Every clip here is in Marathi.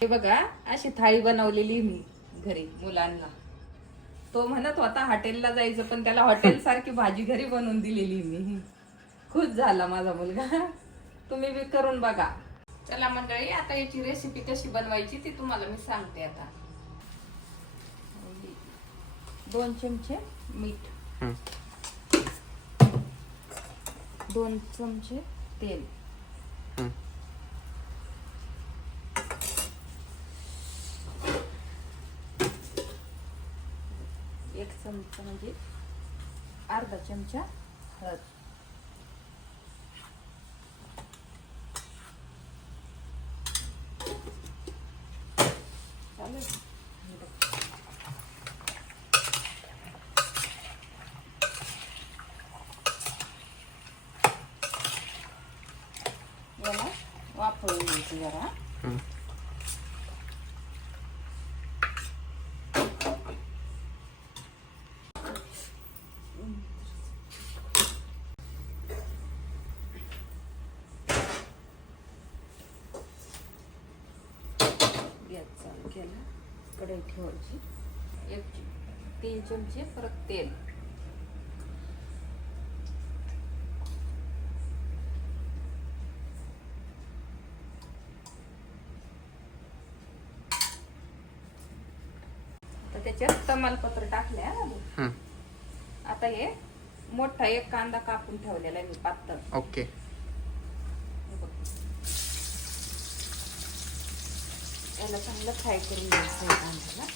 हे बघा अशी थाळी बनवलेली मी घरी मुलांना. तो म्हणत होता हॉटेलला जायचं, पण त्याला हॉटेल सारखी भाजी घरी बनवून दिलेली मी. खुश झाला माझा मुलगा. तुम्ही बी करून बघा. चला मंडळी, आता याची रेसिपी कशी बनवायची ती तुम्हाला मी सांगते. आता 2 चमचे मीठ, 2 चमचे तेल, 1 चमचा म्हणजे अर्धा चमचा हळद, चालेल. याला वापरून घ्यायची जरा. गॅस चालू केला, कढई ठेवायची. 3 चमचे परत तेल, तर त्याच्यात तमालपत्र टाकले. आता हे मोठा 1 कांदा कापून ठेवलेला आहे मी पातळ. ओके. याला चांगलं फ्राय करून घ्यायचं आहे कांद्याला.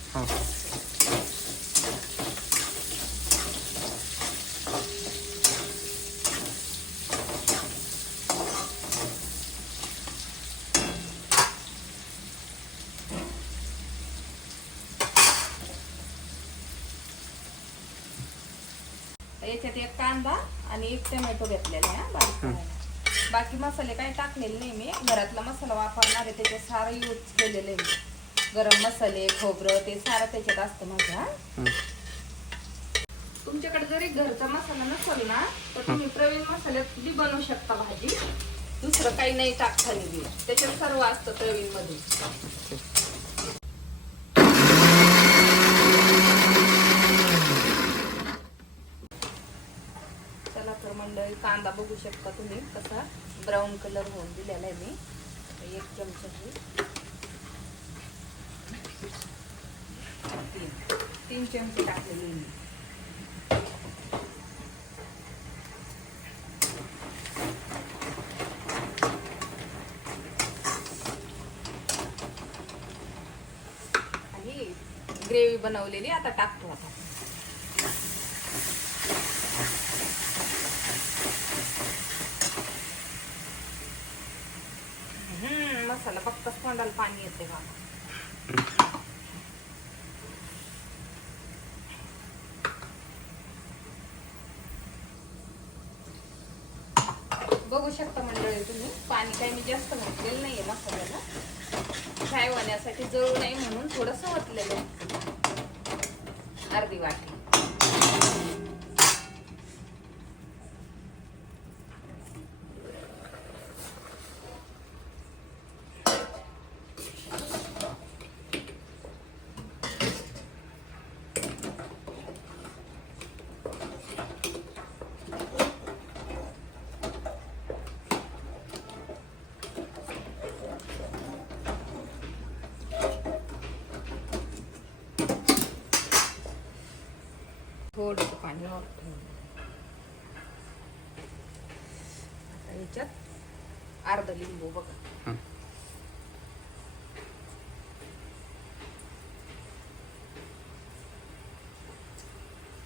याच्यात 1 कांदा आणि 1 टोमॅटो घेतलेला आहे बारीक करायला. बाकी मसाले काही टाकलेले नाही मी. घरातला मसाला वापरणार आहे, त्याच्यात सारं यूज केलेलं आहे मी. गरम मसाले, खोबरं ते सारं त्याच्यात असतं माझ्या. तुमच्याकडे जरी घरचा मसाला नसेल ना, तर तुम्ही प्रवीण मसाल्यात बी बनवू शकता भाजी. दुसरं काही नाही टाकताना बी, त्याच्यात सर्व असतं प्रवीण मध्ये. चला तर मंडळी, कांदा बघू शकता तुम्ही कसा ब्राऊन कलर होऊन दिलेला आहे मी. 1 चमचा 3 चमचे टाकलेली मी. आणि ग्रेव्ही बनवलेली आता टाकतो. आता मसाला बघताच तोंडाला पाणी येते बाबा. बघू शकता मंडळी तुम्ही, पाणी काही मी जास्त घातलेलं नाहीये मसाल्याला. फ्राय होण्यासाठी जळू नाही म्हणून थोडंसं ओतलेलं आहे, अर्धी वाटी. थोडंसं पाणी वापरून आता याच्यात अर्धा लिंबू बघा.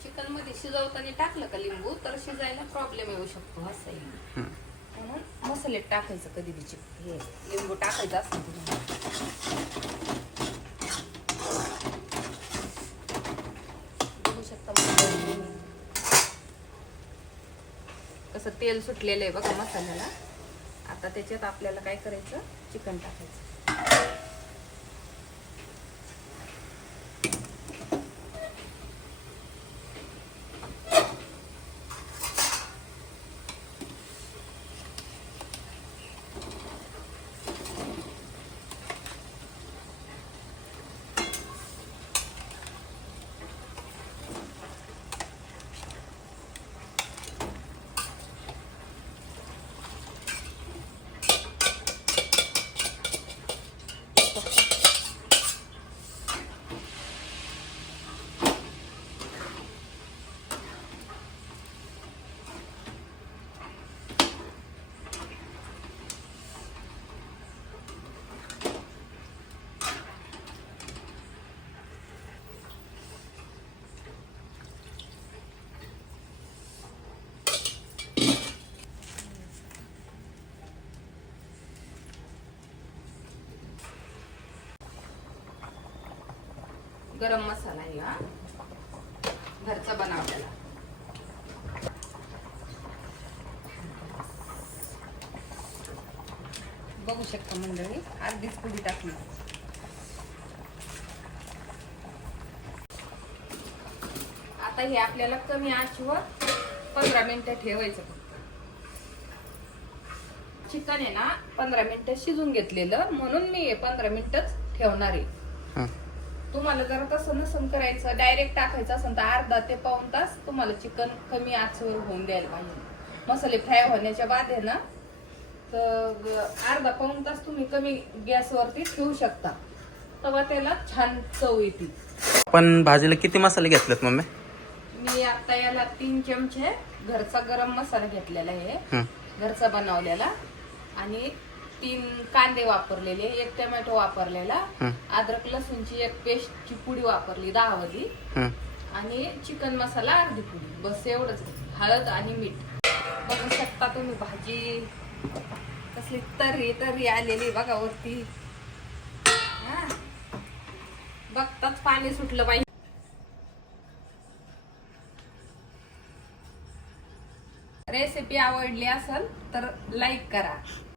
चिकन मध्ये शिजवताना टाकलं का लिंबू तर शिजायला प्रॉब्लेम येऊ शकतो असं. म्हणून मसाले टाकायचं कधी हे लिंबू टाकायचं असतं. कसं तेल सुटलेलं आहे बघा मसाल्याला. आता त्याच्यात आपल्याला काय करायचं, चिकन टाकायचं. शकतो. गरम मसाला आहे हा, घरचा बनवलेला. बघू शकता मंडळी, अर्धीच पुडी टाकली. आता हे आपल्याला कमी आचेवर 15 मिनिटं ठेवायचं. चिकन आहे ना 15 मिनिटं शिजून घेतलेलं, म्हणून मी 15 मिनिटच ठेवणार आहे. तुम्हाला जर तसं नसन करायचं, डायरेक्ट टाकायचं असेल तर अर्धा ते पाऊण तास तुम्हाला चिकन कमी आचेवर होऊन द्यायला पाहिजे. मसाले फ्राय होण्याच्या बाद आहे ना, तर अर्धा पाऊण तास तुम्ही कमी गॅसवरती ठेवू शकता, तेव्हा त्याला छान चव येते. पण भाजीला किती मसाले घेतलेत मम्मी? मी आता याला 3 चमचे घरचा गरम मसाला घेतलेला आहे, घरचा बनवलेला, आणि 3 कांदे वापरलेले, 1 टोमॅटो वापरलेला, अद्रक लसूणची 1 पेस्टची पुडी वापरली 10 वाली, आणि चिकन मसाला अर्धी पुडी, बस एवढंच. हळद आणि मीठ. बघू शकता तुम्ही भाजी कसली तर्री तर्री आलेली बघा वरती. बघताच पाणी सुटलं पाहिजे. रेसिपी आवडली असेल तर लाईक करा.